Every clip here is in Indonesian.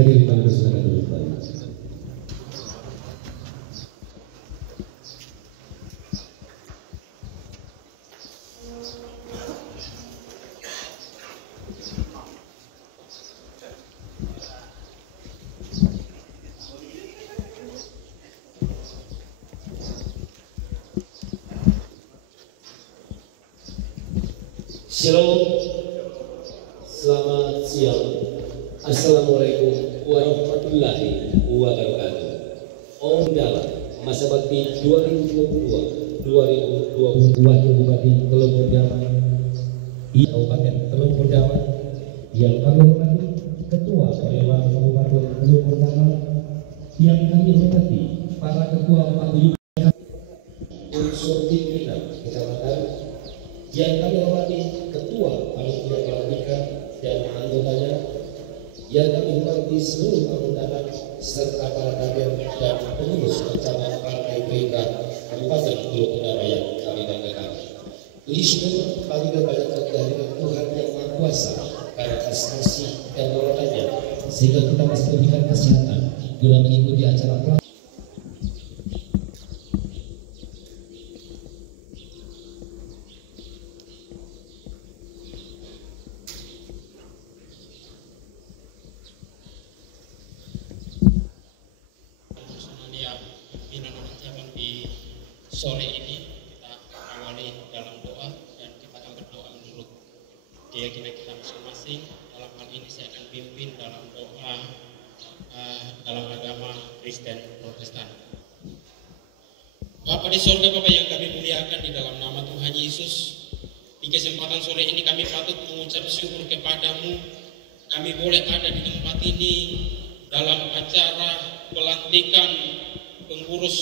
Hadirin kami persilakan duduk kembali. Shalom, selamat siang. Assalamualaikum warahmatullahi wabarakatuh. Om Dalam Masa Bakti 2022-2022 Wakil Bupati Teluk Bendawan Kabupaten Teluk Bendawan yang kami hormati Ketua Perwa Kabupaten Teluk Bendawan, yang kami hormati para Ketua Paguyuban unsur pimpinan kecamatan, yang kami hormati Ketua Panitia Pelantikan dan anggotanya, yang kami hormati seluruh anggota serta para kader dan pengurus cabang Partai Gerindra Kabupaten Teluk Bendawan yang kami banggakan. Puji syukur kami kepada kehadiran Tuhan yang Maha Kuasa karena atas kasih dan rahmat-Nya sehingga kita masih diberikan kesehatan guna mengikuti acara pelantikan. Sore ini kita awali dalam doa dan kita akan berdoa menurut keyakinan kita masing-masing. Dalam hal ini saya akan pimpin dalam doa dalam agama Kristen Protestan. Bapa di surga, Bapa yang kami muliakan di dalam nama Tuhan Yesus, di kesempatan sore ini kami patut mengucap syukur kepadamu. Kami boleh ada di tempat ini dalam acara pelantikan pengurus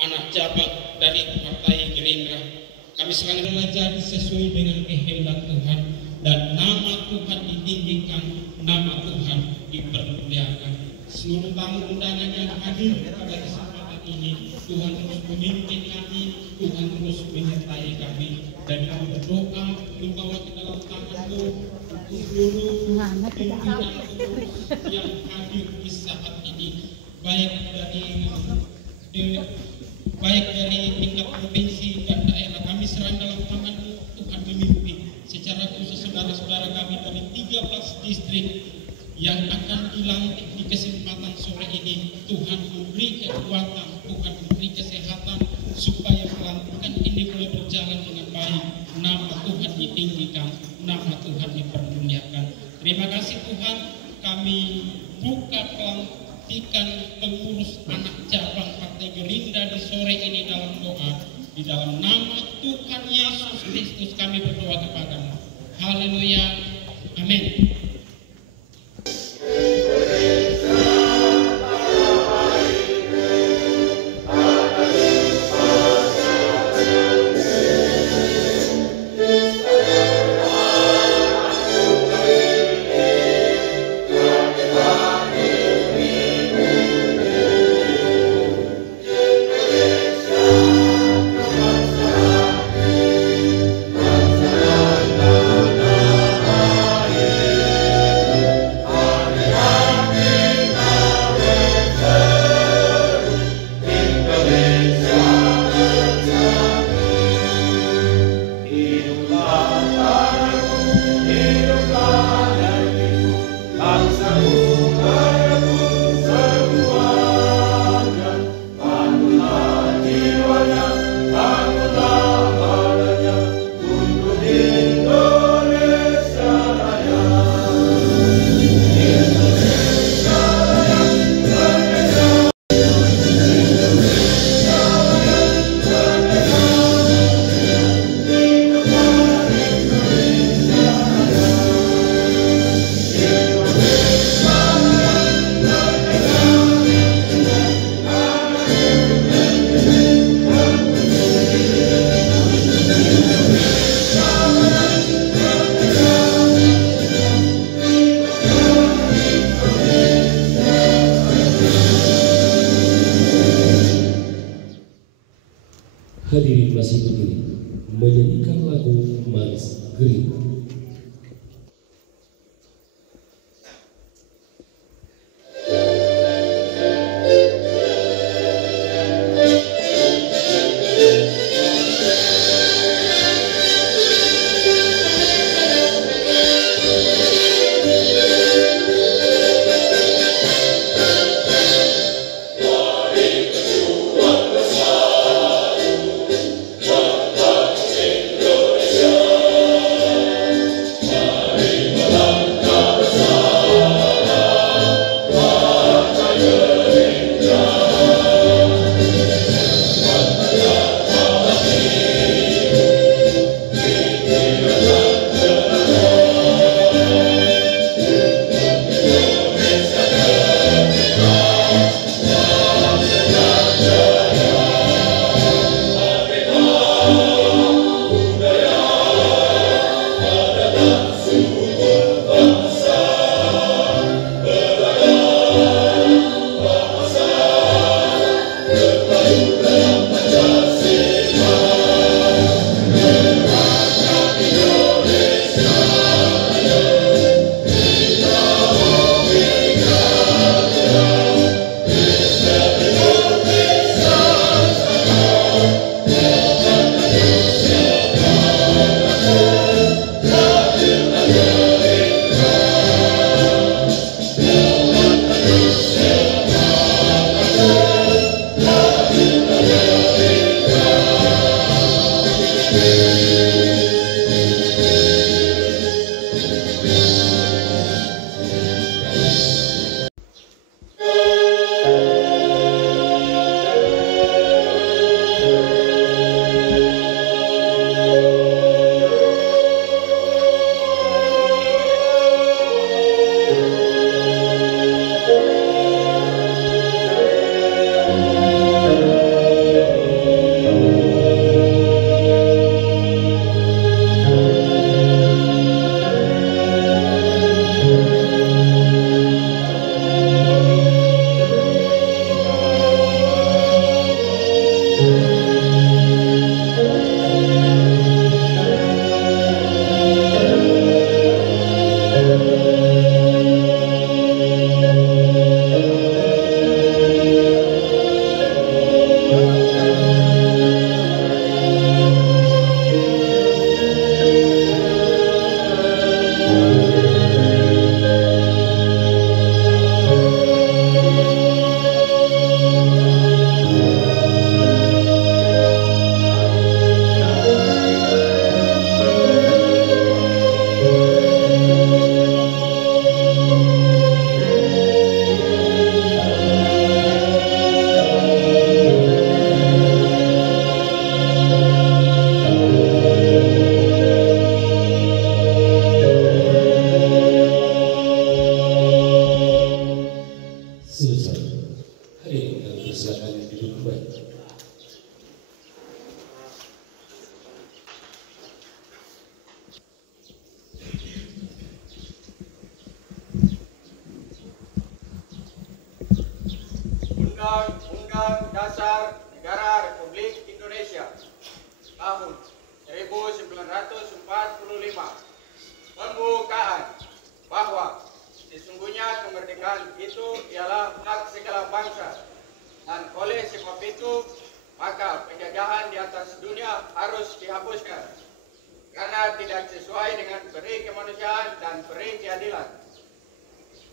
anak cabang dari Partai Gerindra. Kami sekali belajar sesuai dengan kehendak Tuhan, dan nama Tuhan ditinggikan, nama Tuhan dipermuliakan. Seluruh tamu undangan yang hadir pada kesempatan ini, Tuhan terus memimpin kami, Tuhan terus menyertai kami, dan kami berdoa membawa ke dalam tangan-Mu seluruh pimpinan yang hadir di saat ini, baik dari tingkat provinsi dan daerah. Kami serahkan dalam tangan-Mu, Tuhan memimpin. Secara khusus saudara-saudara kami dari 13 distrik yang akan dilantik di kesempatan sore ini, Tuhan memberi kekuatan, Tuhan memberi kesehatan supaya pelantikan ini boleh berjalan dengan baik. Nama Tuhan ditinggikan, nama Tuhan dipermuliakan. Terima kasih Tuhan, kami buka pelantikan pengurus anak cabang Partai Gerindra di sore ini dalam doa. Di dalam nama Tuhan Yesus Kristus kami berdoa kepadamu. Haleluya. Amin. Yeah. Hadirin masih berdiri menyanyikan lagu Manis Gerinda. Undang-Undang Dasar Negara Republik Indonesia tahun 1945 pembukaan bahwa sesungguhnya kemerdekaan itu ialah hak segala bangsa, dan oleh sebab itu maka penjajahan di atas dunia harus dihapuskan karena tidak sesuai dengan peri kemanusiaan dan peri keadilan.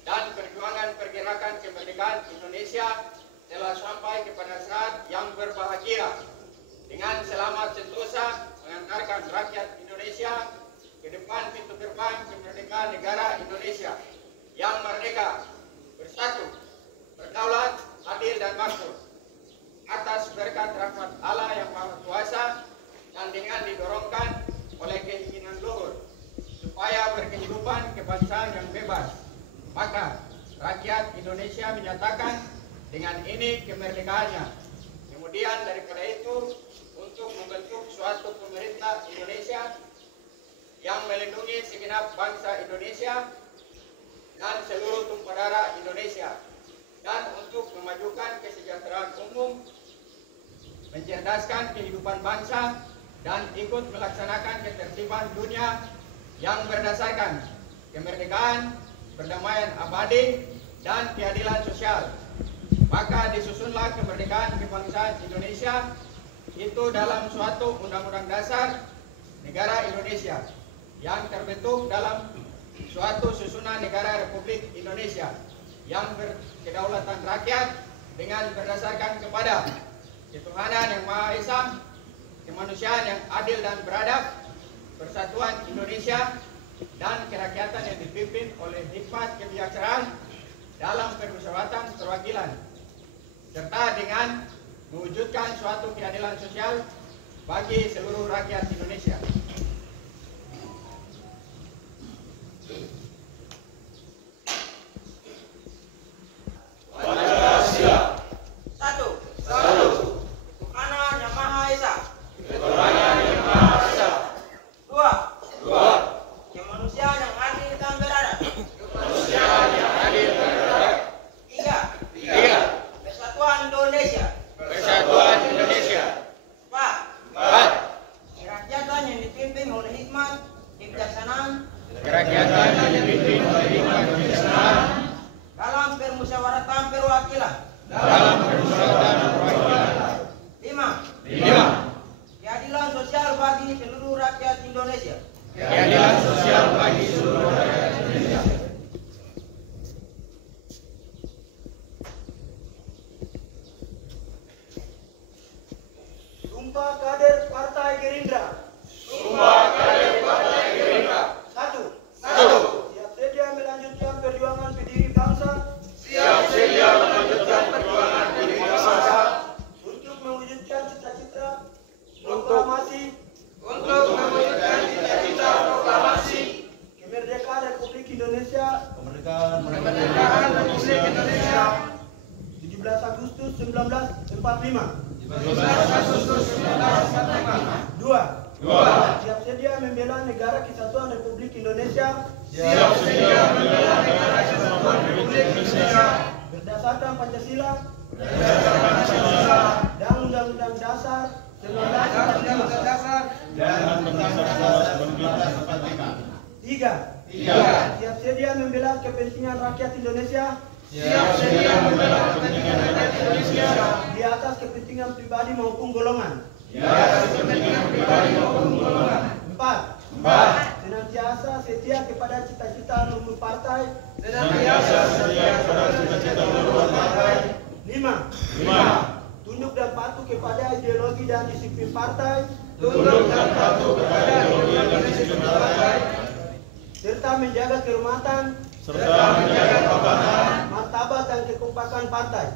Dan perjuangan pergerakan kemerdekaan Indonesia telah sampai kepada saat yang berbahagia dengan selamat sentosa mengantarkan rakyat Indonesia ke depan pintu gerbang kemerdekaan negara Indonesia yang merdeka, bersatu, berdaulat, adil dan makmur atas berkat rahmat Allah yang Maha Kuasa, dan dengan didorongkan oleh keinginan luhur supaya berkehidupan kebangsaan yang bebas, maka rakyat Indonesia menyatakan dengan ini kemerdekaannya. Kemudian daripada itu, untuk membentuk suatu pemerintah Indonesia yang melindungi segenap bangsa Indonesia dan seluruh tumpah darah Indonesia, dan untuk memajukan kesejahteraan umum mencerdaskan kehidupan bangsa, dan ikut melaksanakan ketertiban dunia yang berdasarkan kemerdekaan, perdamaian abadi, dan keadilan sosial. Maka disusunlah kemerdekaan kebangsaan Indonesia itu dalam suatu undang-undang dasar negara Indonesia yang terbentuk dalam suatu susunan negara Republik Indonesia yang berkedaulatan rakyat dengan berdasarkan kepada ketuhanan yang Maha Esa, kemanusiaan yang adil dan beradab, persatuan Indonesia, dan kerakyatan yang dipimpin oleh hikmat kebijaksanaan dalam permusyawaratan perwakilan, serta dengan mewujudkan suatu keadilan sosial bagi seluruh rakyat Indonesia. Dalam permusyawaratan perwakilan. 5. Keadilan sosial bagi seluruh rakyat Indonesia. Sumpah kader Partai Gerindra. 1. Siap sedia melanjutkan perjuangan pendiri bangsa. Untuk mewujudkan cita-cita proklamasi kemerdekaan Republik Indonesia 17 Agustus 1945. 2. Siap sedia membela negara kesatuan Republik Indonesia. Berdasarkan Pancasila dan Undang-Undang Dasar 1945. 3. Siap sedia membela kepentingan rakyat Indonesia. Di atas kepentingan pribadi maupun golongan. 4. Senantiasa setia kepada cita-cita luhur partai. 5. Tunduk dan patuh kepada ideologi dan disiplin partai. Serta menjaga kehormatan, martabat dan kekompakan partai.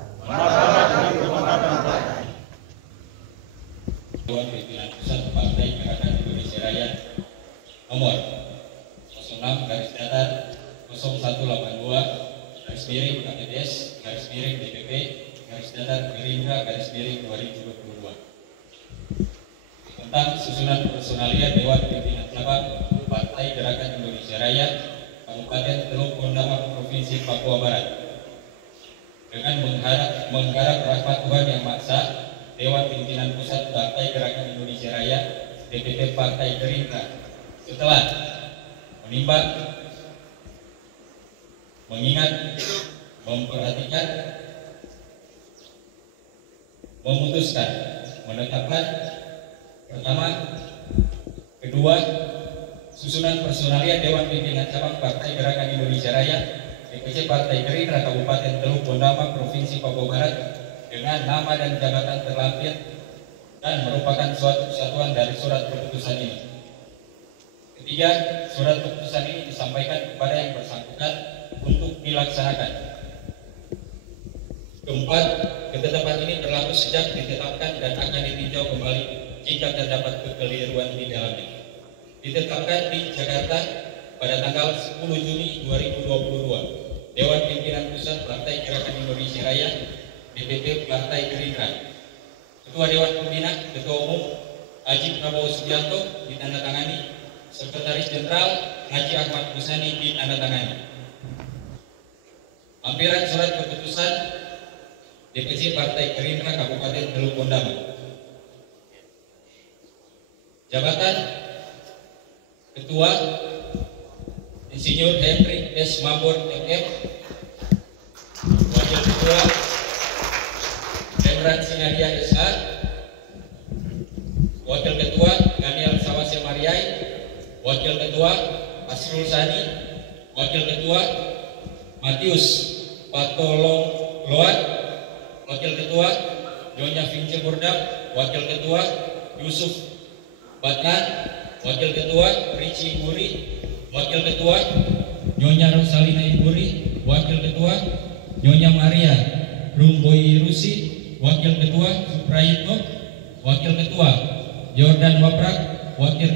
Dewan Pimpinan Pusat Partai Gerakan Indonesia Raya nomor 06/1/2/KPPS/DPP/Gerindra/2022 tentang susunan personalia Dewan Pimpinan Cabang Partai Gerakan Indonesia Raya Kabupaten Teluk Bondama Provinsi Papua Barat. Dengan mengharap rahmat Tuhan Yang Maha Esa, Dewan Pimpinan Pusat Partai Gerakan Indonesia Raya DPP Partai Gerindra setelah menimbang, mengingat, memperhatikan, memutuskan, menetapkan pertama, kedua, susunan personalia Dewan Pimpinan Cabang Partai Gerakan Indonesia Raya DPC Partai Gerindra Kabupaten Teluk Bondama Provinsi Papua Barat dengan nama dan jabatan terlampir dan merupakan suatu kesatuan dari surat keputusan ini. Ketiga, surat keputusan ini disampaikan kepada yang bersangkutan untuk dilaksanakan. Keempat, ketetapan ini berlaku sejak ditetapkan dan akan ditinjau kembali jika terdapat kekeliruan di dalamnya. Ditetapkan di Jakarta pada tanggal 10 Juni 2022, Dewan Pimpinan Pusat Partai Gerakan Indonesia Raya DPP Partai Gerindra. Ketua Dewan Pembina, Ketua Umum Haji Prabowo Subianto ditandatangani, Sekretaris Jenderal Haji Ahmad Musani ditandatangani. Lampiran surat keputusan DPC Partai Gerindra Kabupaten Teluk Bondama Jabatan Ketua Insinyur Henry S. Mabor MM. Wakil Ketua Emran Sinaria SH. Wakil Ketua Daniel Sawase Mariai. Wakil Ketua Asrul Sani. Wakil Ketua Matius Patolong Loan. Wakil Ketua Nyonya Vince Burdam. Wakil Ketua Yusuf Batnan. Wakil Ketua Ricci Iburi. Wakil Ketua Nyonya Rosalina Iburi. Wakil Ketua Nyonya Maria Rumboy Rusi. Wakil Ketua Suprayitno. Wakil Ketua Jordan Waprak. Wakil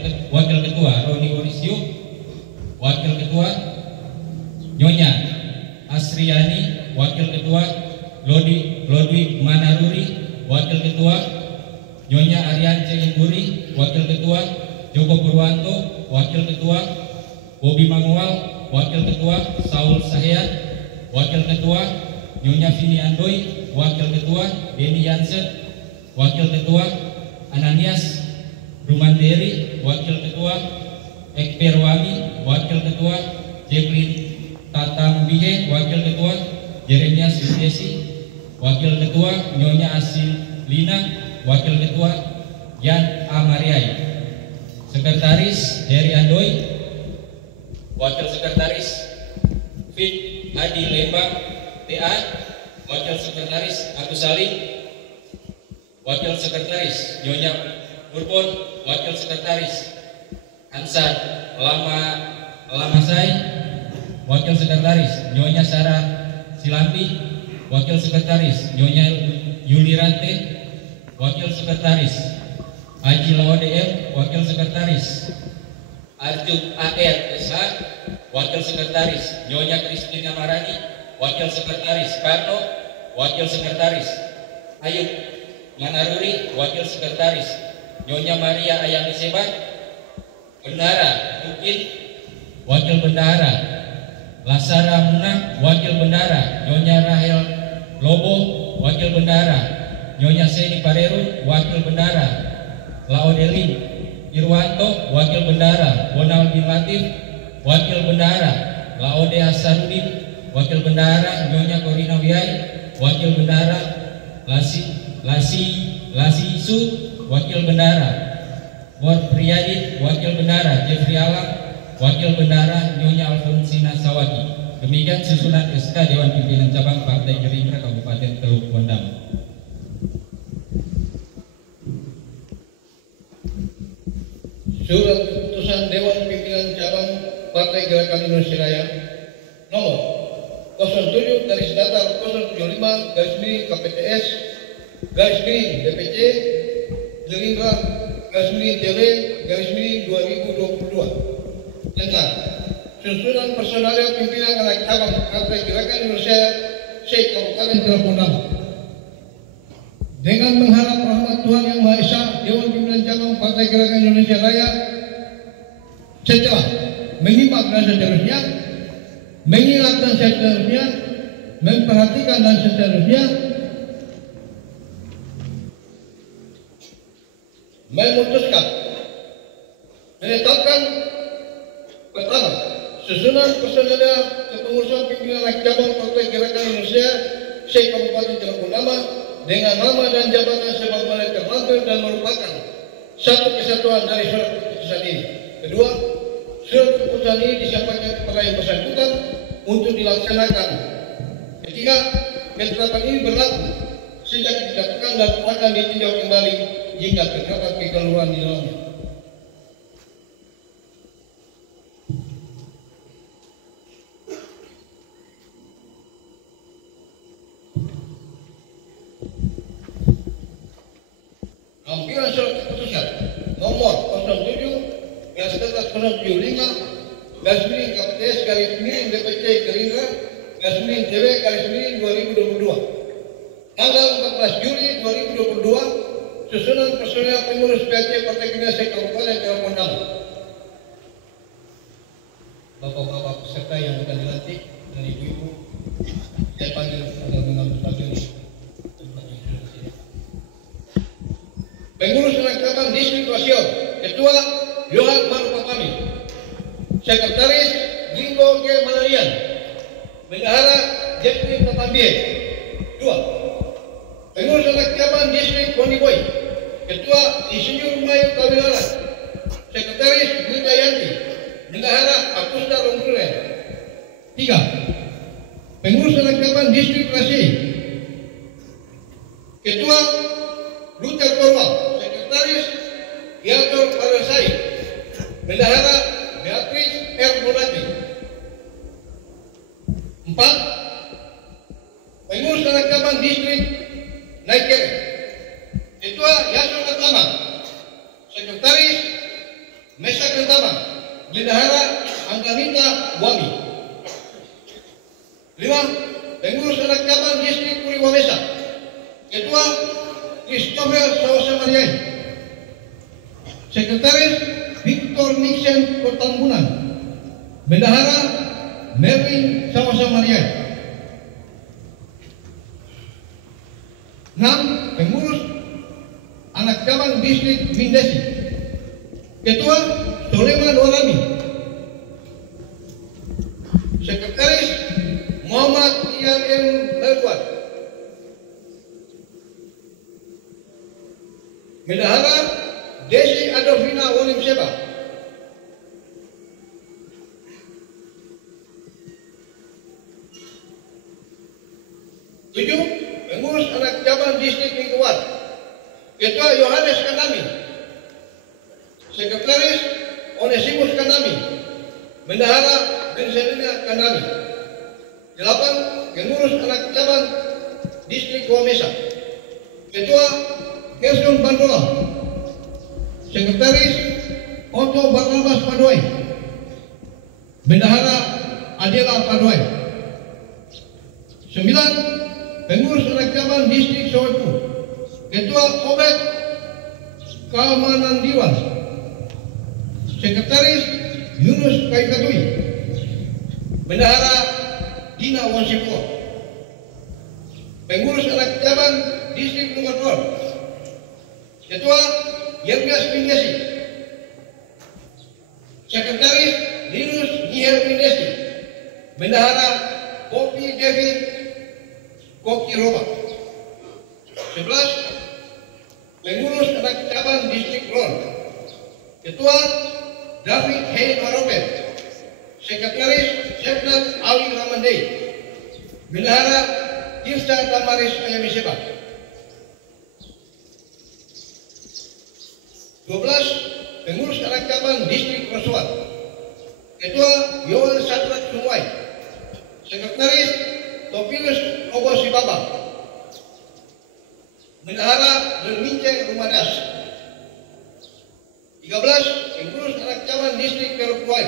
Ketua Roni Orisio. Wakil Ketua Nyonya Asriani. Wakil Ketua Lodwi Manaruri. Wakil Ketua Nyonya Ariance Iburi. Wakil Ketua Joko Purwanto. Wakil Ketua Bobi Mangual. Wakil Ketua Saul Sahean. Wakil Ketua Nyonya Vini Andoi. Wakil Ketua Denny Jansen. Wakil Ketua Ananias Rumanderi. Wakil Ketua Ekper Wami. Wakil Ketua Jacqueline Tatambihe. Wakil Ketua Jeremias Yudesi. Wakil Ketua Nyonya Asilina. Wakil Ketua Yan Amariai. Sekretaris Heri Andoi. Wakil Sekretaris Fit Hadi Lembang TA. Wakil Sekretaris Agus Salim. Wakil Sekretaris Nyonya Urbon. Wakil Sekretaris Ansar Lamasai. Wakil Sekretaris Nyonya Sarah Silampi. Wakil Sekretaris Nyonya Yulirante. Wakil Sekretaris Haji Laodem. Wakil Sekretaris Arjun AR SH. Wakil Sekretaris Nyonya Kristina Marani. Wakil Sekretaris Karno. Wakil Sekretaris Ayub Manaruri. Wakil Sekretaris Nyonya Maria Ayami Sebat. Bendahara Tukin. Wakil Bendahara Lasara Munah. Wakil Bendahara Nyonya Rahel Lobo. Wakil Bendahara Nyonya Seni Pareru. Wakil Bendahara Laodelin Irwanto. Wakil Bendahara Bonal bin Latif. Wakil Bendahara Laode Hasanuddin. Wakil Bendahara Nyonya Korina Wiai. Wakil Bendahara Lasi Isu. Wakil Bendahara Bor Priyadin. Wakil Bendahara Jeffrey Alam. Wakil Bendahara Nyonya Alfonsina Sawaki. Demikian susunan SK Dewan Pimpinan Cabang Partai Gerindra Kabupaten Teluk Bondam. Surat keputusan Dewan Pimpinan Cabang Partai Gerakan Indonesia Raya nomor 07/075/KPTS DPC Gerindra TW 2022 tentang susunan personalia pimpinan anak cabang Partai Gerakan Indonesia Syekh Kabupaten Teluk Bondam. Dengan mengharap rahmat Tuhan Yang Maha Esa, Dewan Pimpinan Cabang Partai Gerakan Indonesia Raya setelah menyimak dan seterusnya, mengingat dan seterusnya, memperhatikan dan seterusnya, memutuskan menetapkan pertama, susunan personalia kepengurusan pimpinan anak cabang Partai Gerakan Indonesia Syekh Kabupaten Teluk Bondam dengan nama dan jabatan sebagaimana terlampir dan merupakan satu kesatuan dari surat keputusan ini. Kedua, surat keputusan ini disampaikan kepada yang bersangkutan untuk dilaksanakan. Ketiga, ketetapan ini berlaku sejak ditetapkan dan akan ditinjau kembali jika terdapat kekeliruan di dalamnya. Lampiran surat keputusan nomor 07/075/KPTS/DPC Gerindra TW 2022 tanggal 14 Juli 2022, susunan personel pengurus PAC Partai Gerindra Kabupaten Teluk Bondam. Bapak-bapak peserta yang akan dilantik dan ibu-ibu, saya panggil agar mengambil bagian. Pengurus anak cabang distrik Pasir, Ketua Sekretaris Jinggo G. Malarian, Bendahara Jeffrey Tatambie. 2. Pengurus anak cabang distrik Boniboy, Ketua Insinyur Mayu Kawilaran, Sekretaris Gita Yanti, Bendahara Akusta Rongkuren. 3. Pengurus anak cabang distrik Rasi, Ketua Luther Korwal, Sekretaris Giator Parasai, Bendahara Beatrice R. Bonati. 4. Pengurus anak cabang distrik Naikere, Ketua Yason Atama, Sekretaris Mesa Kentama, Bendahara Angganita Wami. 5. Pengurus anak cabang distrik Puriwamesa, Ketua Christopher Sawasamariai, Sekretaris Victor Nixon Kotambunan, Bendahara Merwin Sawasamariai. 6. Pengurus anak cabang distrik Mindesi, Ketua Soleman Warami, Sekretaris Muhammad Ian M. Belkuat, Bendahara Desi Adolfina Wolim Seba. 7. Pengurus anak cabang distrik Mingguan, Ketua Yohanes Kanami, Sekretaris Onesimus Kanami, Bendahara Benselina Kanami. 8. Pengurus anak cabang distrik Wamesa, Ketua Gerson Bandola, Sekretaris Otto Barnabas Padoy, Bendahara Adela Padoy. 9. Pengurus anak cabang distrik Sowepu, Ketua Obed Kamanandiwan, Sekretaris Yunus Kaikatui, Bendahara Dina Wansipur. Pengurus anak cabang distrik Lumatuar, Ketua Yergas Pindesi, Sekretaris Linus Nihel Pindesi, Bendahara Popi Devi Koki Roba. 11. Pengurus anak cabang distrik Ron, Ketua David Hei Maropen, Sekretaris Sepnat Ali Ramandei, Bendahara Tirta Tamaris Ayamiseba. 12. Pengurus anak cabang distrik Rasuat, Ketua Yoel Sadrat Sumwai, Sekretaris Topilus Obosi Baba, Bendahara Bermince Rumadas. 13. Pengurus anak cabang distrik Kerupuai,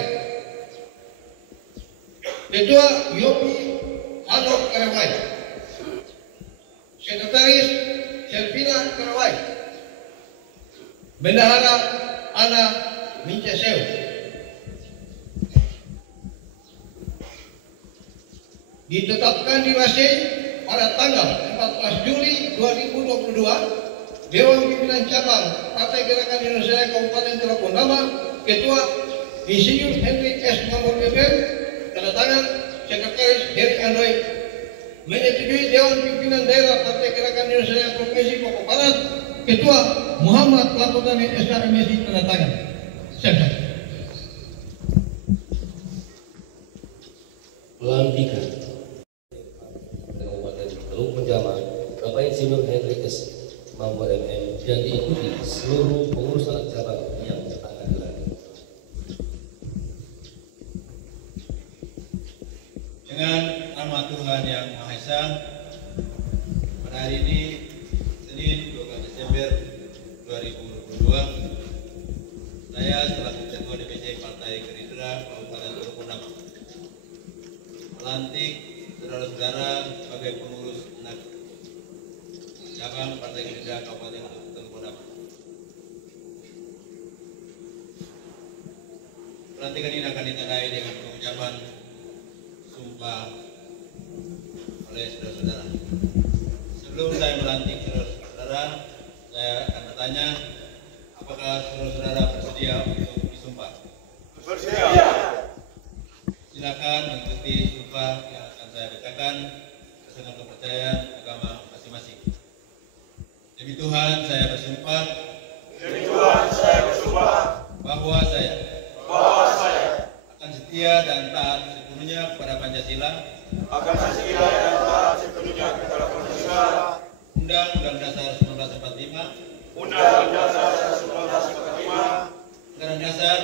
Ketua Yopi Hanok Kerawai, Sekretaris Selvina Kerawai, Bendahara Ana Minceseu. Ditetapkan di Rasi pada tanggal 14 Juli 2022, Dewan Pimpinan Cabang Partai Gerakan Indonesia Kabupaten Teluk-Bondama, Ketua Insinyur Henry S. Mamor MM, tanda tangan Sekretaris Heri Andoi, menyetujui Dewan Pimpinan Daerah Partai Gerakan Indonesia Provinsi Papua Barat, Ketua Muhammad Lakotani SHMSI, tanda tangan. Sehat. Pelantikan Kabupaten Teluk Bondama Bapak Insinyur Henry S. Mamor MM dan diikuti seluruh pengurus anak cabang yang akan dilantik. Dengan nama Tuhan Yang Maha Esa, pada hari ini Senin 12 Desember 2022, saya selaku Ketua DPC Partai Gerindra Kabupaten Teluk Bondama melantik saudara-saudara sebagai pengurus anak cabang Partai Gerindra Kabupaten Teluk Bondama. Pelantikan ini akan ditandai dengan pengucapan sumpah oleh saudara-saudara. Sebelum saya melantik saudara-saudara, saya akan bertanya, apakah saudara-saudara bersedia untuk disumpah? Bersedia. Silakan mengikuti sumpah yang akan saya bacakan dengan kepercayaan agama masing-masing. Demi Tuhan saya bersumpah. Demi Tuhan saya bersumpah Bahwa saya akan setia dan taat sepenuhnya kepada Pancasila. akan setia dan taat sepenuhnya kepada Pancasila, Undang-Undang Dasar 1945, Undang-Undang Dasar 1945, Anggaran Dasar,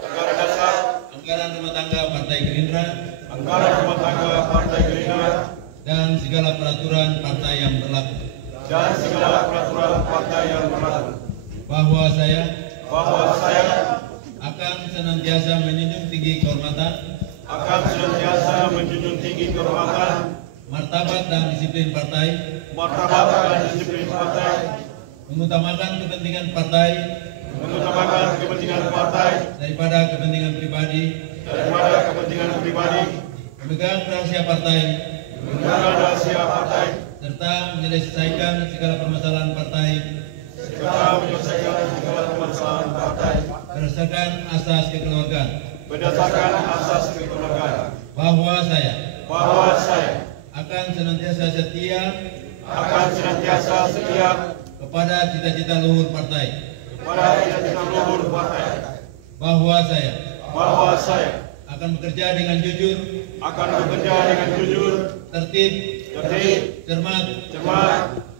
Anggaran Dasar, Anggaran Rumah Tangga Partai Gerindra, Anggaran Rumah Tangga Partai Gerindra, dan segala peraturan partai yang berlaku. dan segala peraturan partai yang berlaku. Bahwa saya akan akan senantiasa menjunjung tinggi kehormatan, senantiasa menjunjung tinggi kehormatan, martabat dan disiplin partai, martabat dan disiplin partai, mengutamakan kepentingan partai daripada kepentingan pribadi, memegang rahasia partai, serta menyelesaikan segala permasalahan partai berdasarkan asas kekeluargaan. Bahwa saya akan senantiasa setia kepada cita-cita luhur partai. Bahwa saya akan bekerja dengan jujur, tertib, cermat,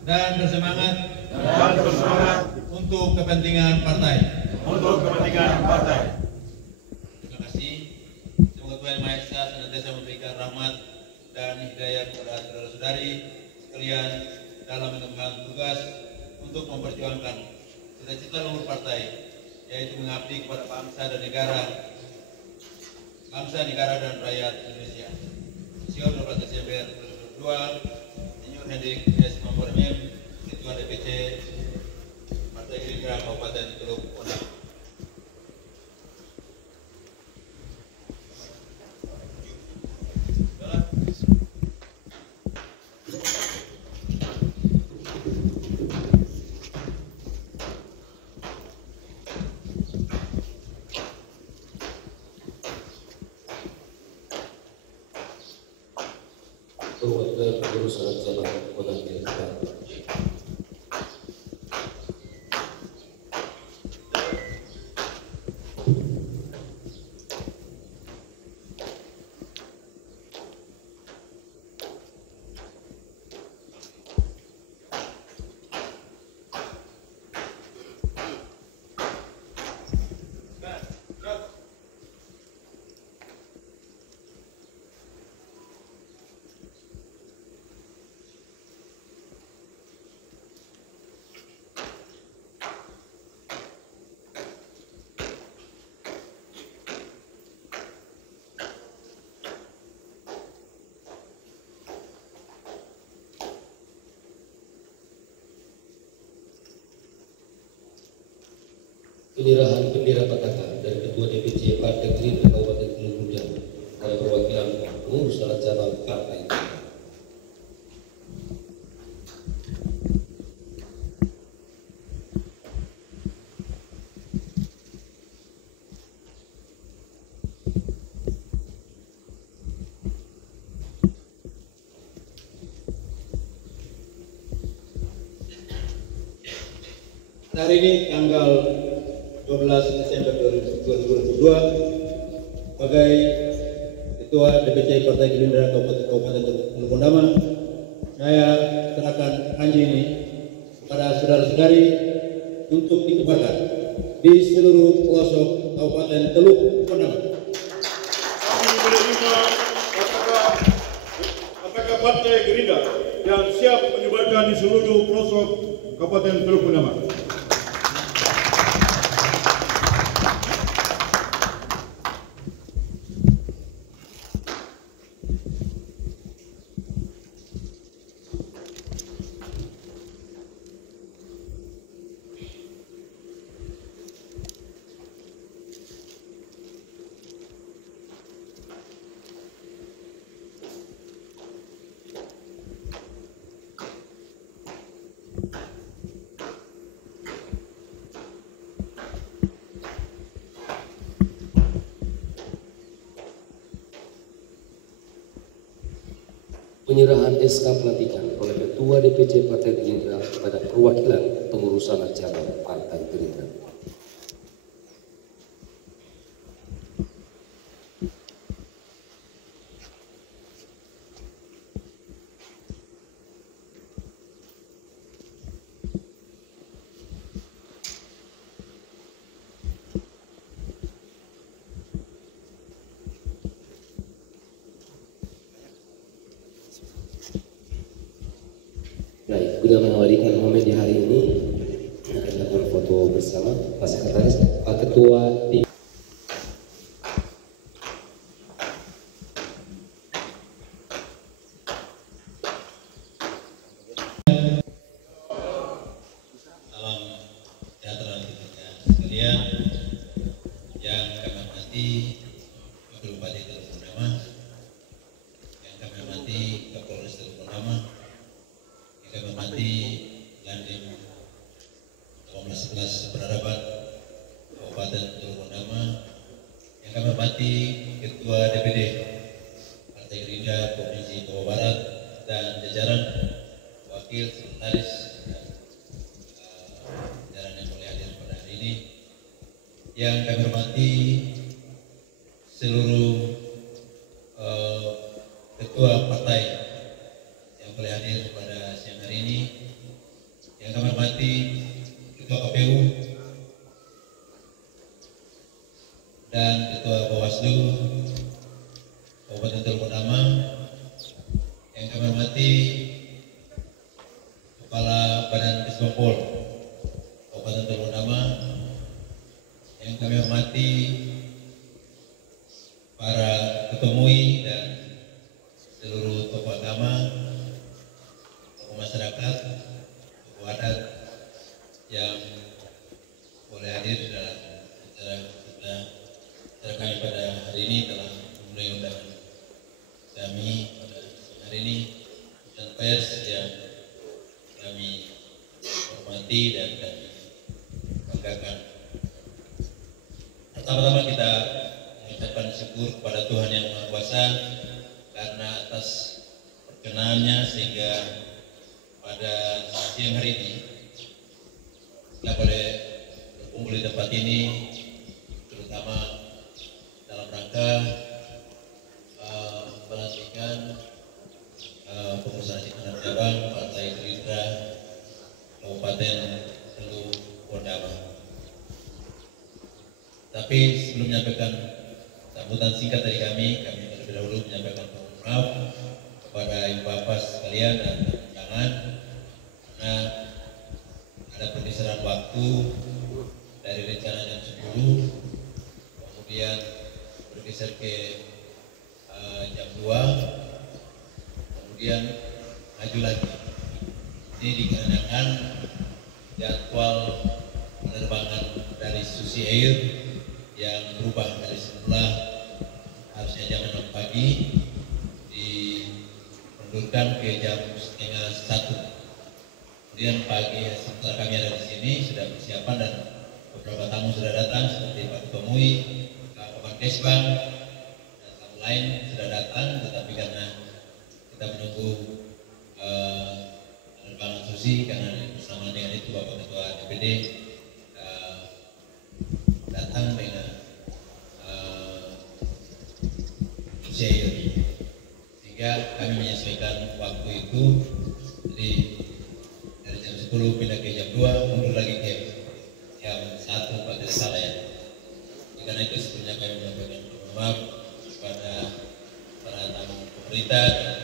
dan bersemangat untuk kepentingan partai. Terima kasih. Semoga Tuhan Yang Maha Esa senantiasa memberikan rahmat dan hidayah kepada saudara-saudari sekalian dalam mengemban tugas untuk memperjuangkan cita-cita luhur partai, yaitu mengabdi kepada bangsa, negara dan rakyat Indonesia. Sio 12 Desember 2022, Insinyur Hendrik S. Mambormem, Ketua DPC Partai Gerindra Kabupaten Teluk Ondang. Perwakilan pengurus cabang Kota Jakarta. Penyerahan bendera patakan dari Ketua DPC Partai Gerindra Kabupaten Teluk Ondang pada perwakilan pengurus cabang partai. Hari ini tanggal 12 Desember 2022 sebagai Ketua DPC Partai Gerindra Kabupaten Teluk Ondang, saya serahkan anji ini kepada saudara-saudari untuk dikebarkan di seluruh pelosok Kabupaten Teluk Ondang. Kami menerima patakan Partai Gerindra yang siap menyebarkan di seluruh pelosok Kabupaten Teluk Ondang. Penyerahan SK pelantikan oleh Ketua DPC Partai Gerindra kepada perwakilan pengurusan acara Partai Gerindra. Baik, guna mengawalikan momen di hari ini, akan dilakukan foto bersama Pak Sekretaris, Pak Ketua di Salam sejahtera untuk kita sekalian yang kami hormati Wakil Bupati Teluk Bernama, yang kami hormati Kapolres Teluk Bernama, yang kami hormati Landim 1811 Peradaban Kabupaten Teluk Bernama, yang kami hormati Ketua DPD Partai Gerindra Provinsi Papua Barat dan jajaran Wakil Sekretaris jajaran yang boleh hadir pada hari ini, yang kami hormati seluruh ketua partai yang boleh hadir pada siang hari ini, yang kami hormati Ketua KPU dan Ketua Bawaslu Kabupaten Teluk Bernama, yang kami hormati Kepala Badan Kesbangpol Kabupaten Teluk Bernama, yang kami hormati para ketua MUI dan seluruh tokoh agama, tokoh masyarakat, tokoh adat yang boleh hadir dalam acara kami pada hari ini telah memulai undangan kami pada hari ini, dan pers yang kami hormati dan kami banggakan. Pertama-tama kita mengucapkan syukur kepada Tuhan Yang Maha Kuasa karena atas perkenannya sehingga pada siang hari ini kita boleh berkumpul di tempat ini, terutama dalam rangka pelantikan pengurusan anak cabang Partai Gerindra Kabupaten Teluk Bernama. Tapi sebelum menyampaikan sambutan singkat dari kami terlebih dahulu menyampaikan mohon maaf kepada ibu bapak sekalian dan undangan karena ada pergeseran waktu dari rencana jam 10 kemudian bergeser ke jam 2 kemudian maju lagi. Ini dikarenakan jadwal penerbangan dari Susi Air yang berubah dari semula harusnya jam 6 pagi dimundurkan ke jam setengah 1. Kemudian pagi setelah kami ada di sini sudah persiapan dan beberapa tamu sudah datang seperti Pak Ketua MUI, Pak Kapan Kesbang dan tamu lain sudah datang, tetapi karena kita menunggu penerbangan Susi karena bersama dengan itu Bapak Ketua DPD datang dengan Susi, sehingga kami menyesuaikan waktu itu. Jadi dari jam 10 pindah ke jam 2, mundur lagi ke jam 1 kalau tidak salah ya. Karena itu sebelumnya kami menyampaikan maaf kepada para tamu pemerintah dan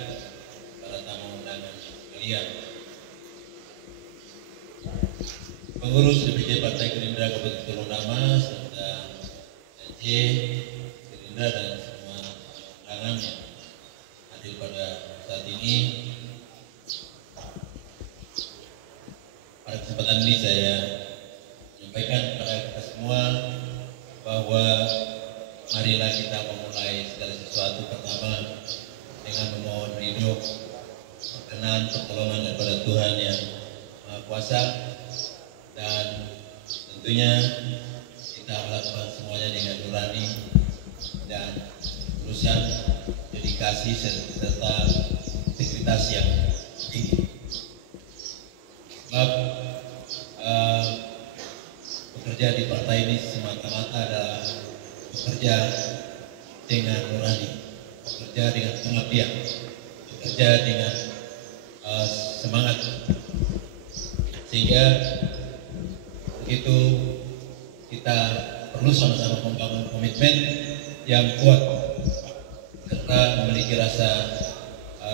para tamu undangan sekalian. Pengurus DPC Partai Gerindra Kabupaten Teluk Bernama serta DPC Gerindra dan semua undangan yang hadir pada saat ini. Pada kesempatan ini saya menyampaikan kepada kita semua bahwa marilah kita memulai segala sesuatu pertama dengan memohon ridho, perkenan, pertolongan daripada Tuhan Yang Maha Kuasa, dan tentunya kita melakukan semuanya dengan nurani dan urusan dedikasi serta integritas yang tinggi. Sebab bekerja di partai ini semata-mata adalah bekerja dengan nurani, bekerja dengan pengabdian, bekerja dengan semangat, sehingga begitu kita perlu sama-sama membangun komitmen yang kuat serta memiliki rasa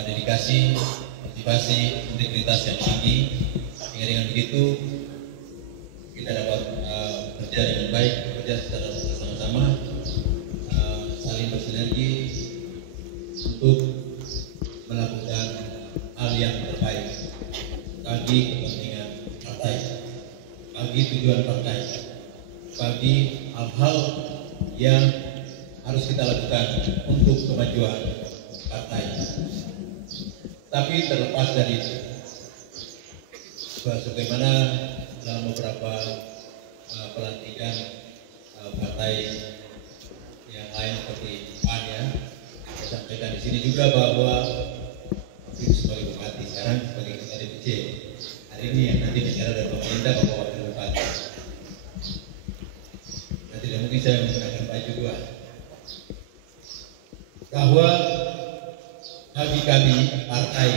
dedikasi, motivasi, integritas yang tinggi, sehingga dengan begitu kita dapat bekerja dengan baik, bekerja secara bersama-sama, saling bersinergi untuk melakukan hal yang terbaik bagi kepentingan partai, bagi tujuan partai, bagi hal-hal yang harus kita lakukan untuk kemajuan partai. Tapi terlepas dari itu, sebagaimana dalam beberapa pelantikan partai yang lain seperti PAN, ya, saya sampaikan di sini juga bahwa sebagai bupati, sekarang sebagai ketua DPC, hari ini yang nanti bicara dari pemerintah bahwa wakil bupati. Nah, tidak mungkin saya menggunakan baju dua. Bahwa bagi kami partai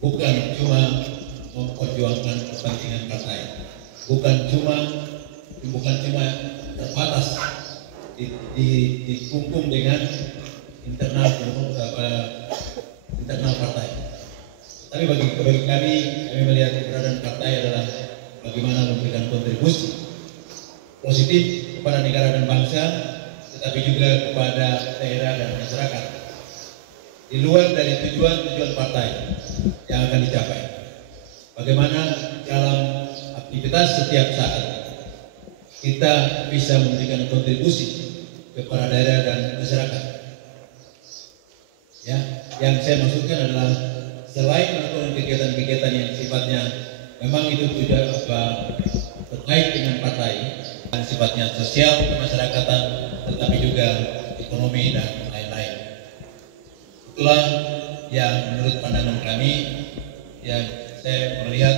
bukan cuma memperjuangkan kepentingan partai, bukan cuma terbatas dikungkung dengan internal partai. Tapi bagi kami melihat keberadaan partai adalah bagaimana memberikan kontribusi positif kepada negara dan bangsa, tetapi juga kepada daerah dan masyarakat, di luar dari tujuan-tujuan partai yang akan dicapai. Bagaimana dalam aktivitas setiap saat kita bisa memberikan kontribusi kepada daerah dan masyarakat. Ya, yang saya maksudkan adalah selain melakukan kegiatan-kegiatan yang sifatnya memang itu tidak terkait dengan partai, dan sifatnya sosial kemasyarakatan, tetapi juga ekonomi dan lain-lain. Itulah yang menurut pandangan kami yang saya melihat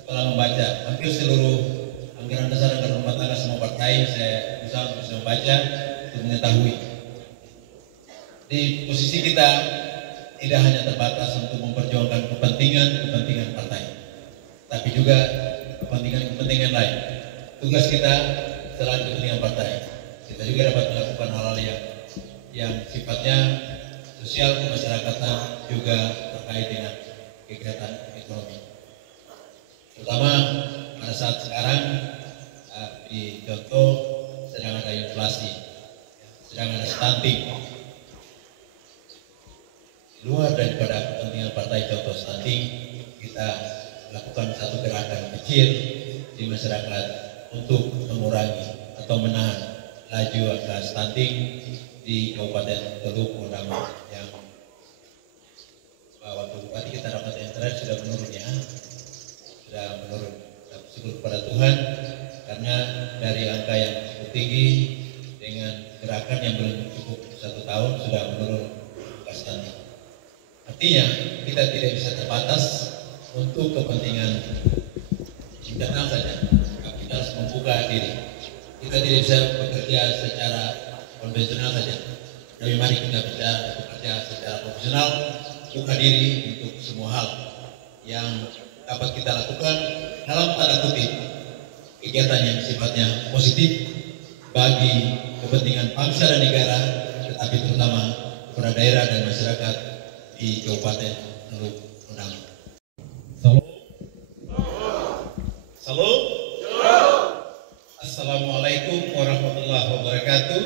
setelah membaca hampir seluruh anggaran dasar dan rumah tangga semua partai, saya bisa membaca untuk mengetahui di posisi kita tidak hanya terbatas untuk memperjuangkan kepentingan partai, tapi juga kepentingan lain. Tugas kita selain kepentingan partai, kita juga dapat melakukan hal-hal yang sifatnya sosial kemasyarakatan, juga terkait dengan kegiatan ekonomi. Terutama pada saat sekarang di contoh sedang ada inflasi, sedang ada stunting. Di luar daripada kepentingan partai contoh stunting, kita lakukan satu gerakan kecil di masyarakat untuk mengurangi atau menahan laju angka stunting di Kabupaten Teluk Ondama yang waktu bupati kita rapat yang terakhir sudah menurun, ya, sudah menurun. Syukur kepada Tuhan karena dari angka yang cukup tinggi dengan gerakan yang belum cukup 1 tahun sudah menurun angka stunting. Artinya kita tidak bisa terbatas untuk kepentingan internal saja. Kita harus membuka diri. Kita tidak bisa bekerja secara konvensional saja. Tapi mari kita bisa bekerja secara profesional, buka diri untuk semua hal yang dapat kita lakukan dalam tanda kutip kegiatan yang sifatnya positif bagi kepentingan bangsa dan negara, tetapi terutama kepada daerah dan masyarakat di Kabupaten Teluk Ondama. Salam. Assalamualaikum warahmatullahi wabarakatuh.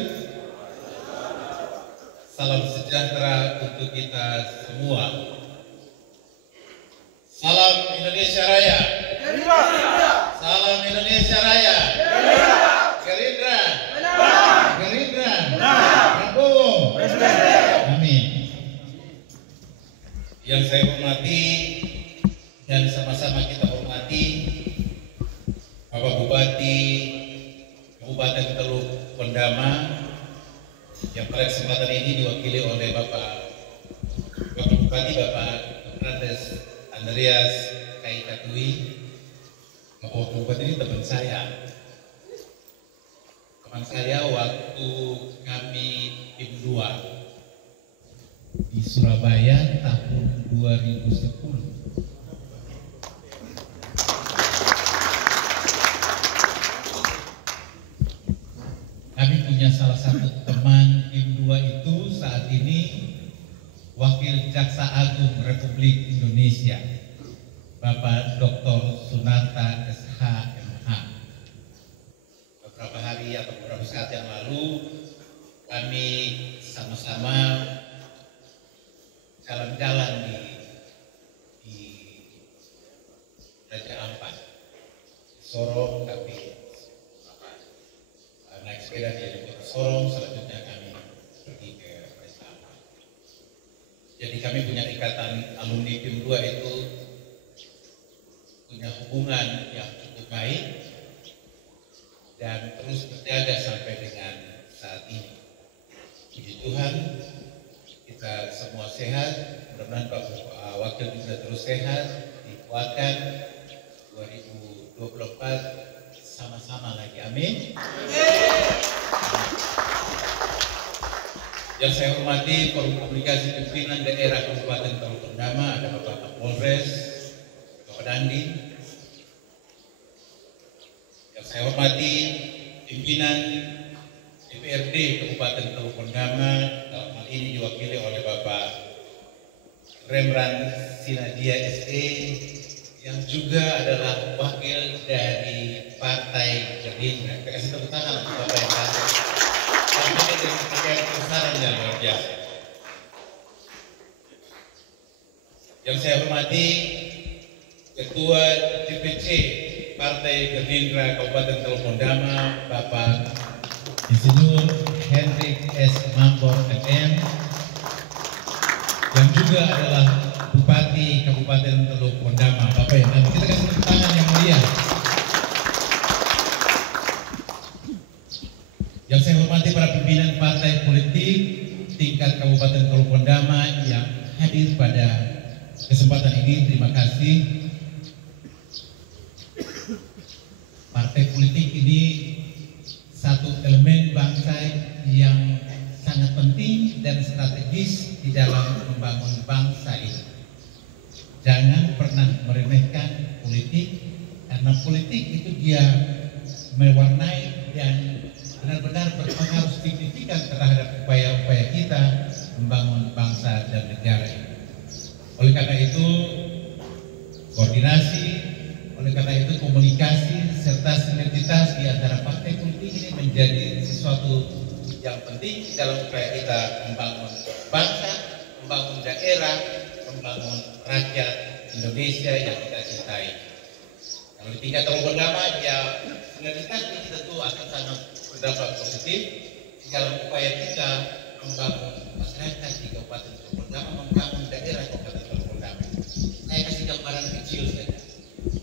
Salam sejahtera untuk kita semua. Salam Indonesia Raya. Salam Indonesia Raya. Gerindra. Gerindra. Prabowo. Amin. Yang saya hormati dan sama-sama kita hormati Bapak Bupati Kabupaten Teluk Ondama yang pada kesempatan ini diwakili oleh Bapak Bupati Bapak Randes Andreas Kaikatui. Bapak Bupati ini teman saya. Teman saya waktu kami tim 2 di Surabaya tahun 2010. Kami punya salah satu teman tim 2 itu saat ini Wakil Jaksa Agung Republik Indonesia, Bapak Dr. Sunarta SH.MH. Beberapa hari atau beberapa saat yang lalu kami sama-sama jalan-jalan di Raja Ampat, Sorong. Kami naik sepeda di Sorong, selanjutnya kami pergi ke Raja Ampat. Jadi kami punya ikatan alumni tim 2 itu punya hubungan yang cukup baik dan terus berjaga sampai dengan saat ini. Puji Tuhan, kita semua sehat, mudah-mudahan Pak Wakil bisa terus sehat, dikuatkan 2024 sama-sama lagi, amin. Yang saya hormati Forum Komunikasi Pimpinan Daerah Kabupaten Tondama, ada Bapak Kapolres, Bapak Dandi. Yang saya hormati pimpinan DPRD Kabupaten Tondama, dalam hal ini diwakili oleh Bapak Remran Sinadia SE, yang juga adalah wakil dari Partai Gerindra. Kita kasih tepuk tangan untuk Bapak yang hadir. Kami dengan sekian kebesaran yang luar biasa. Yang saya hormati Ketua DPC Partai Gerindra Kabupaten Tondama, Bapak Insinyur Hendrik S. Mambor MM, yang juga adalah Bupati Kabupaten Tondama. Bapak yang kami, kita kasih tepuk tangan yang mulia. Yang saya hormati para pimpinan partai politik tingkat Kabupaten Tondama yang hadir pada kesempatan ini, terima kasih. Partai politik ini satu elemen bangsa yang sangat penting dan strategis di dalam membangun bangsa ini. Jangan pernah meremehkan politik, karena politik itu dia mewarnai dan benar-benar berpengaruh signifikan terhadap upaya-upaya kita membangun bangsa dan negara ini. Oleh karena itu, koordinasi, oleh karena itu komunikasi serta sinergitas di antara partai politik ini menjadi sesuatu yang penting dalam upaya kita membangun bangsa, membangun daerah, membangun rakyat Indonesia yang kita cintai. Kalau di tingkat Tondama, ya sinergitas ini tentu akan sangat berdampak positif dalam upaya kita membangun masyarakat di Kabupaten Tondama, membangun daerah Kabupaten Tondama. Saya kasih gambaran kecil saja.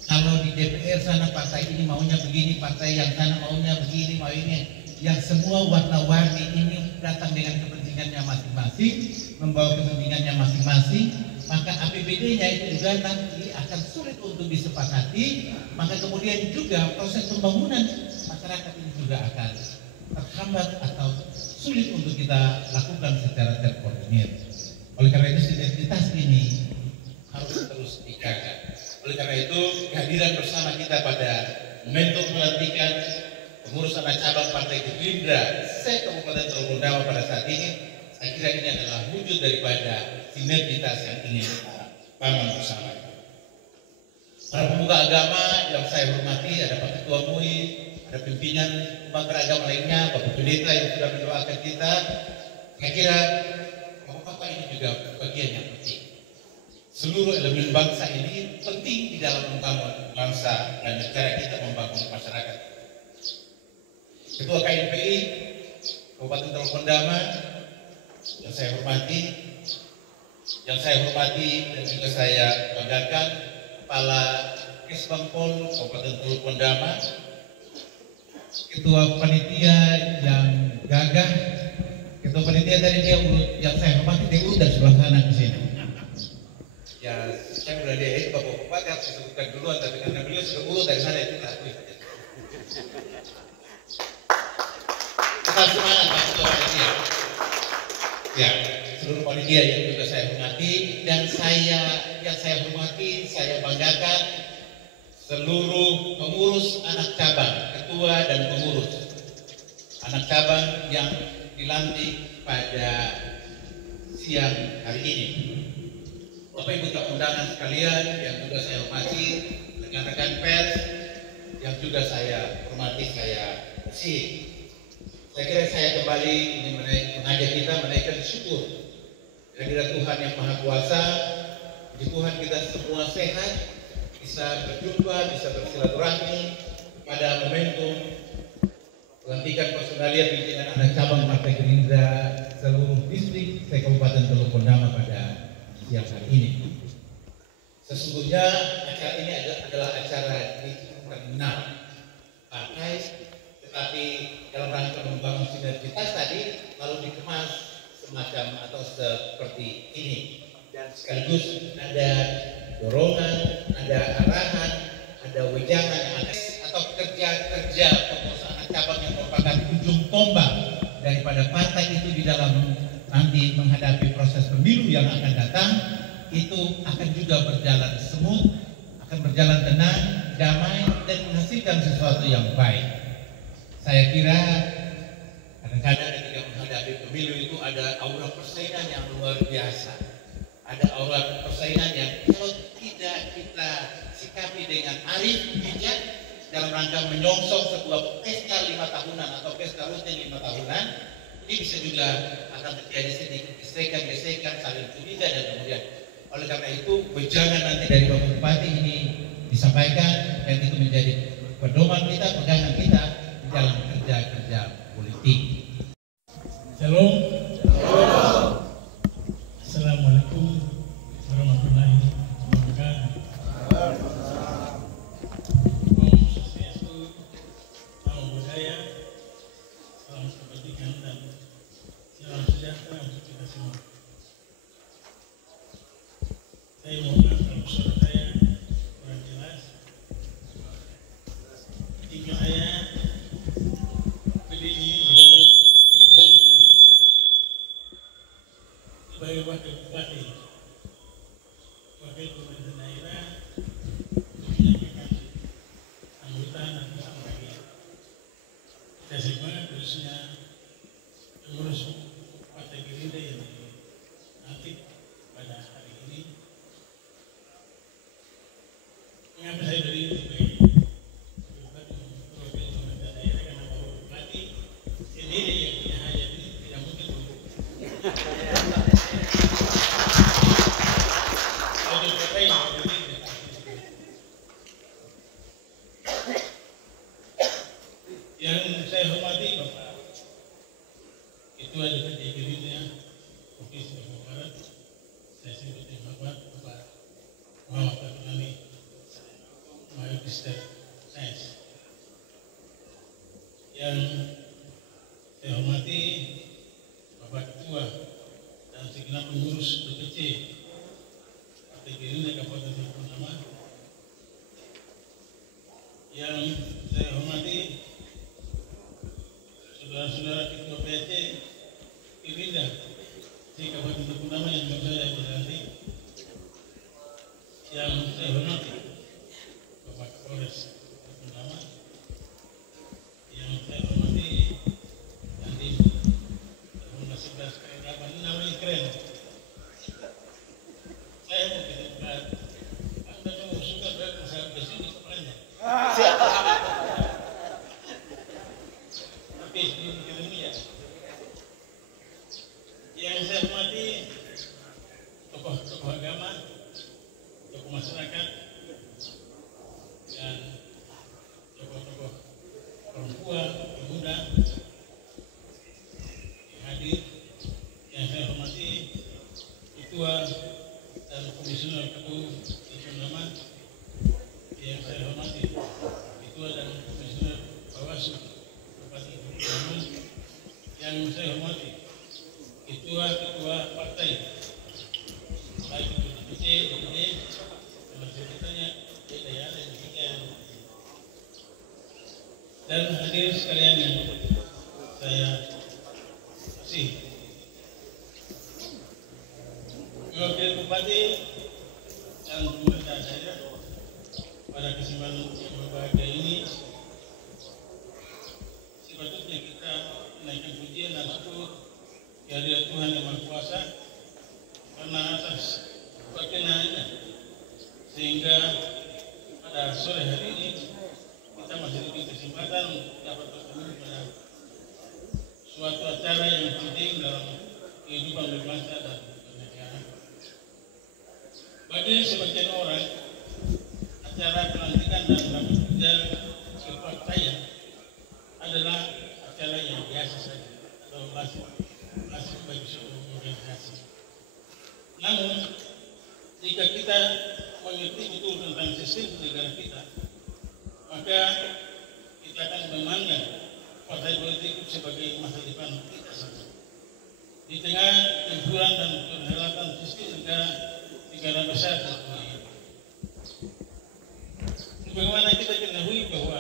Kalau di DPR sana partai ini maunya begini, partai yang sana maunya begini, maunya yang semua warna-warni ini datang dengan kepentingannya masing-masing, membawa kepentingannya masing-masing, maka APBD-nya itu juga nanti akan sulit untuk disepakati, maka kemudian juga proses pembangunan masyarakat ini juga akan terhambat atau sulit untuk kita lakukan secara terkoordinir. Oleh karena itu sinergitas ini harus terus dijaga. Oleh karena itu kehadiran bersama kita pada momentum pelantikan pengurus anak cabang Partai Gerindra se-Kabupaten Tondama pada saat ini, saya kira ini adalah wujud daripada sinergitas yang ingin kita bangun bersama. Para pemuka agama yang saya hormati, ada Pak Ketua MUI, ada pimpinan umat beragama lainnya, Bapak Pendeta yang sudah mendoakan kita. Saya kira Bapak ini juga bagian yang penting. Seluruh elemen bangsa ini penting di dalam membangun bangsa dan negara kita, membangun masyarakat. Ketua KNPI Kabupaten Tondama yang saya hormati dan juga saya banggakan, Kepala Kesbangpol Kabupaten Tondama, Ketua Panitia yang gagah, Ketua Panitia dari dia urut yang saya hormati, dia urut dari sebelah kanan ke sini. Ya, saya sudah lihat bapak-bapak yang saya sebutkan duluan, tapi karena beliau sudah urut dari sana itu akui saja. Tetap semangat Pak Ketua Panitia. Ya, seluruh panitia yang juga saya hormati dan yang saya hormati, saya banggakan seluruh pengurus anak cabang, ketua dan pengurus anak cabang yang dilantik pada siang hari ini. Bapak Ibu tamu undangan sekalian yang juga saya hormati, rekan-rekan pers yang juga saya hormati, saya kasih. Saya kira saya kembali ingin mengajak kita menaikkan syukur kehadirat Tuhan yang Maha Kuasa. Di Tuhan kita semua sehat, bisa berjumpa, bisa bersilaturahmi pada momentum pelantikan personalia pimpinan anak cabang Partai Gerindra seluruh distrik Kabupaten Teluk Bendama pada siang hari ini. Sesungguhnya acara ini adalah acara di internal partai, tetapi dalam rangka membangun sinergitas tadi lalu dikemas semacam atau seperti ini, dan sekaligus ada dorongan, ada arahan, ada wejangan yang ada atau kerja-kerja pengurus anak cabang yang merupakan ujung tombak daripada partai itu di dalam nanti menghadapi proses pemilu yang akan datang, itu akan juga berjalan smooth, akan berjalan tenang, damai, dan menghasilkan sesuatu yang baik. Saya kira kadang-kadang ketika menghadapi pemilu itu ada aura persaingan yang luar biasa. Ada aura persaingan yang kalau tidak kita sikapi dengan arif, bijak, dalam rangka menyongsong sebuah pesta 5 tahunan atau pesta rutin 5 tahunan, ini bisa juga akan terjadi sedikit gesekan-gesekan, saling curiga, dan kemudian oleh karena itu wejangan nanti dari Bapak Bupati ini disampaikan dan itu menjadi pedoman kita, pegangan kita dalam kerja-kerja politik. Shalom. Assalamualaikum warahmatullahi wabarakatuh. Om Swastiastu, Namo Buddhaya, salam kebajikan dan salam sejahtera untuk kita semua. Saya mohon maaf kalau suara saya kurang jelas. Jika saya berdiri sebagai wakil bupati, wakil pemerintah daerah, untuk menyampaikan sambutan dan kesampaian. Kita semua khususnya pengurus Partai Gerindra yang dilantik pada hari ini. Mengapa saya berdiri sebagai wakil pemerintah daerah? Karena Bapak Bupati sendiri yang punya hajat ini tidak mungkin berhubung. Yang saya hormati Bapak Ketua DPD Gerindra Provinsi Papua Barat, saya sebutkan Bapak Muhammad Abdulani Magister Sains. Yang saya hormati Bapak Ketua dan segenap pengurus DPC Partai Gerindra Kabupaten Teluk Bendama. Yang saya hormati saudara-saudara Ketua PAC Gerindra di Kabupaten Teluk Bendama yang baru saja dilantik. Yang saya hormati Bapak Kapolres Teluk Bendama. Yang saya hormati Dandim tahun 11 namanya keren. Saya mau kita buat Anda mau suka banget masalah bersih kepalanya. Tapi sebelum ini ya, yang saya hormati tokoh-tokoh agama, tokoh masyarakat, dan tokoh-tokoh perempuan, pemuda yang hadir. Yang saya hormati Ketua dan Komisioner KPU Teluk Bendama. Yang saya hormati Ketua dan Komisioner Bawaslu Kabupaten Teluk Bendama. Yang saya hormati Ketua-ketua partai baik itu Dan hadirin sekalian yang saya kasih, Wakil Bupati dan pemerintah daerah pada kesempatan yang berbahagia ini, sepatutnya kita menaikkan pujian dan syukur kehadirat Tuhan Yang Maha Kuasa karena atas perkenanannya sehingga pada sore hari ini kita masih diberi kesempatan dapat bertemu pada suatu acara yang penting dalam kehidupan berbangsa dan bernegara. Bagi sebagian orang, acara pelantikan dan rapat kerja kepartaian adalah acara yang biasa saja atau masih bagi suatu organisasi. Namun, jika kita mengerti betul tentang sistem negara kita, maka kita akan memandang partai politik sebagai masa depan kita semua. Di tengah gempuran dan perhelatan sistem negara besar di dunia ini. Bagaimana kita ketahui bahwa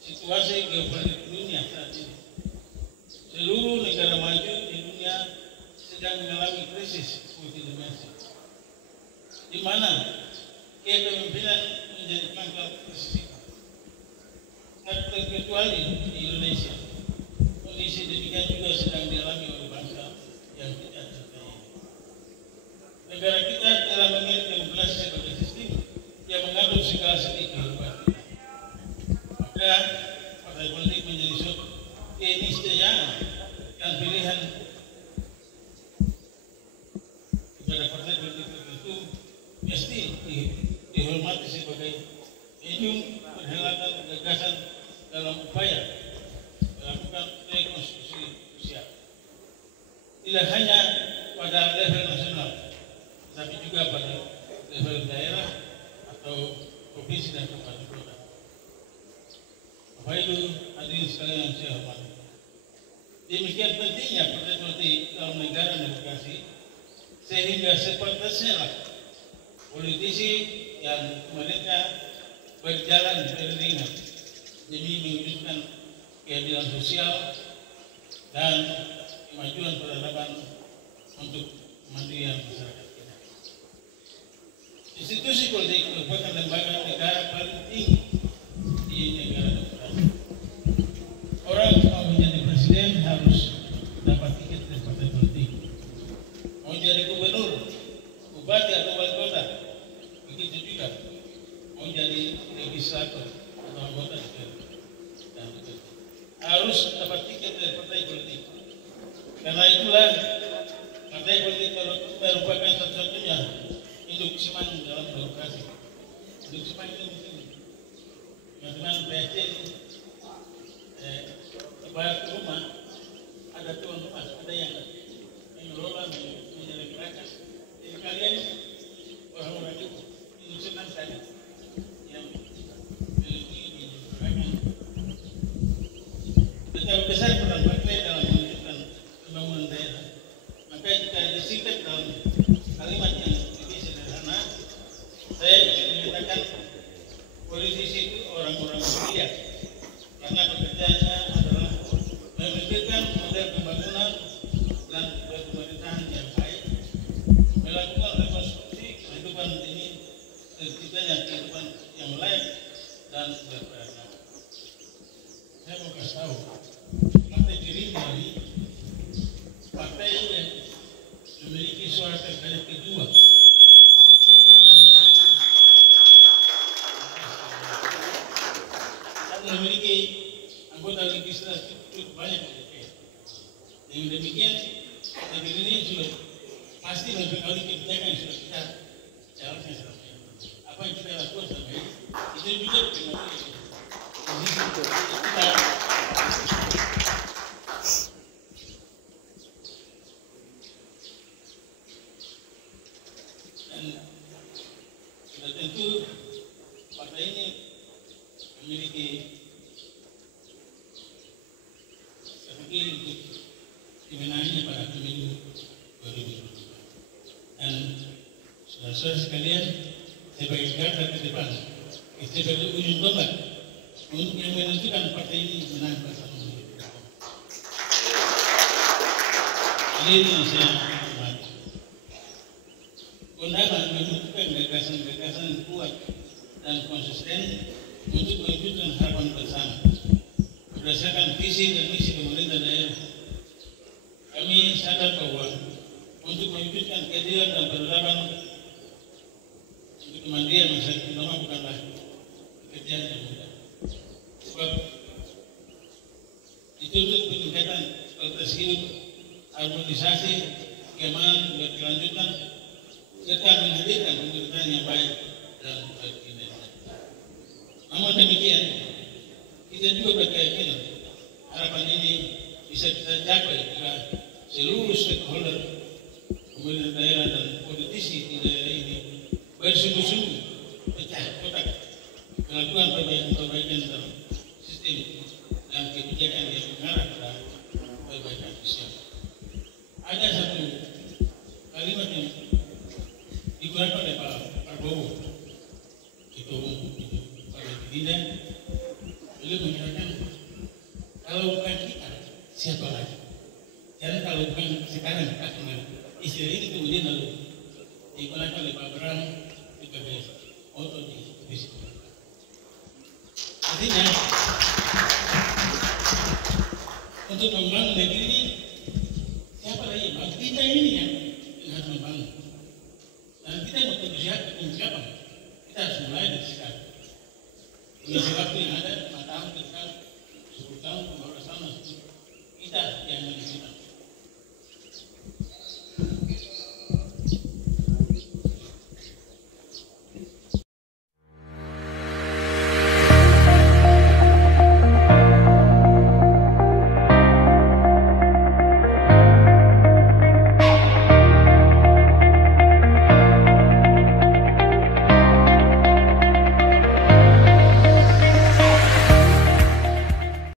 situasi geopolitik dunia saat ini, seluruh negara maju di dunia sedang mengalami krisis multidimensi, di mana kepemimpinan menjadi pangkal krisis. Terkecuali di Indonesia, kondisi demikian juga sedang dialami oleh bangsa yang kita cintai. Negara kita telah memiliki demokrasi sebagai sistem yang mengatur segala segi kehidupan kita. Maka partai politik menjadi suatu keniscayaan dan pilihan kepada partai politik tertentu mesti dihormati sebagai medium perhelatan gagasan dalam upaya melakukan rekonstruksi sosial. Tidak hanya pada level nasional, tapi juga pada level daerah atau provinsi dan kabupaten kota. Bapak Ibu hadirin sekalian yang saya hormati, demikian pentingnya partai politik dalam negara demokrasi, sehingga sepantasnya politisi dan pemerintah berjalan beriringan demi mewujudkan keadilan sosial dan kemajuan peradaban untuk kemandirian masyarakat kita. Institusi politik merupakan lembaga negara paling tinggi di negara demokrasi. Orang mau menjadi presiden harus dapat tiket dari partai politik. Mau jadi gubernur, bupati atau wali kota, begitu juga. Mau jadi legislator atau anggota DPR dan harus dapat tiket dari partai politik. Karena itulah partai politik merupakan satu-satunya induk seman dalam demokrasi. Induk seman itu begini, teman-teman PSC ibarat rumah, ada tuan rumah, ada yang mengelola, menyelenggarakan. Jadi kalian orang-orang itu induk seman saja. Betapa besar peran partai dalam mewujudkan pembangunan daerah. Maka jika disingkat dalam kalimat yang lebih sederhana, saya ingin mengatakan politisi itu orang-orang mulia, karena pekerjaannya adalah memikirkan model pembangunan dan pemerintahan yang baik, melakukan rekonstruksi kehidupan ini, terciptanya kehidupan yang layak dan berperan. Saya mau kasih tahu, partai Gerindra ini partai yang memiliki suara terbanyak kedua. Dan memiliki anggota legislatif cukup banyak di DPR. Dengan demikian, negeri ini sudah pasti mempengaruhi kebijakan yang sudah kita jalankan selama ini. Apa yang kita lakukan selama ini, itu juga mempengaruhi dan sudah tentu partai ini memiliki strategi untuk dimenanginya pada pemilu 2022 dan sudah saudara sekalian, sebagai garda terdepan, sebagai ujung tombak untuk yang menentukan partai ini menang bersama. Ini yang saya hormati. Undangan membutuhkan gagasan-gagasan kuat dan konsisten untuk mewujudkan harapan bersama. Berdasarkan visi dan misi pemerintah daerah, kami sadar bahwa untuk mewujudkan keadilan dan kebenaran untuk kemandirian masyarakat utama bukanlah pekerjaan yang mudah. Sebab dituntut peningkatan kualitas hidup, harmonisasi, keamanan berkelanjutan, serta menghadirkan pemerintahan yang baik dan berkinerja. Namun demikian, kita juga berkeyakinan harapan ini bisa kita capai jika seluruh stakeholder, pemerintah daerah dan politisi di daerah ini bersungguh-sungguh pecah kotak melakukan perbaikan dalam sistem dan kebijakan yang mengarah pada perbaikan sosial. Ada satu kalimat yang digunakan oleh Pak Prabowo, Ketua Umum Partai Gerindra. Beliau mengatakan, kalau bukan kita, siapa lagi? Karena kalau bukan sekarang, istilah ini kemudian lalu digunakan oleh Pak Bram sebagai oto di risiko. Artinya, untuk membangun negeri ini, siapa lagi? Bang, kita ini yang harus membangun. Dan kita mau tunggu siapa? Kita harus mulai dari sekarang. Mengisi waktu yang ada, 5 tahun ke depan, 10 tahun, 15 tahun, kita yang menentukan.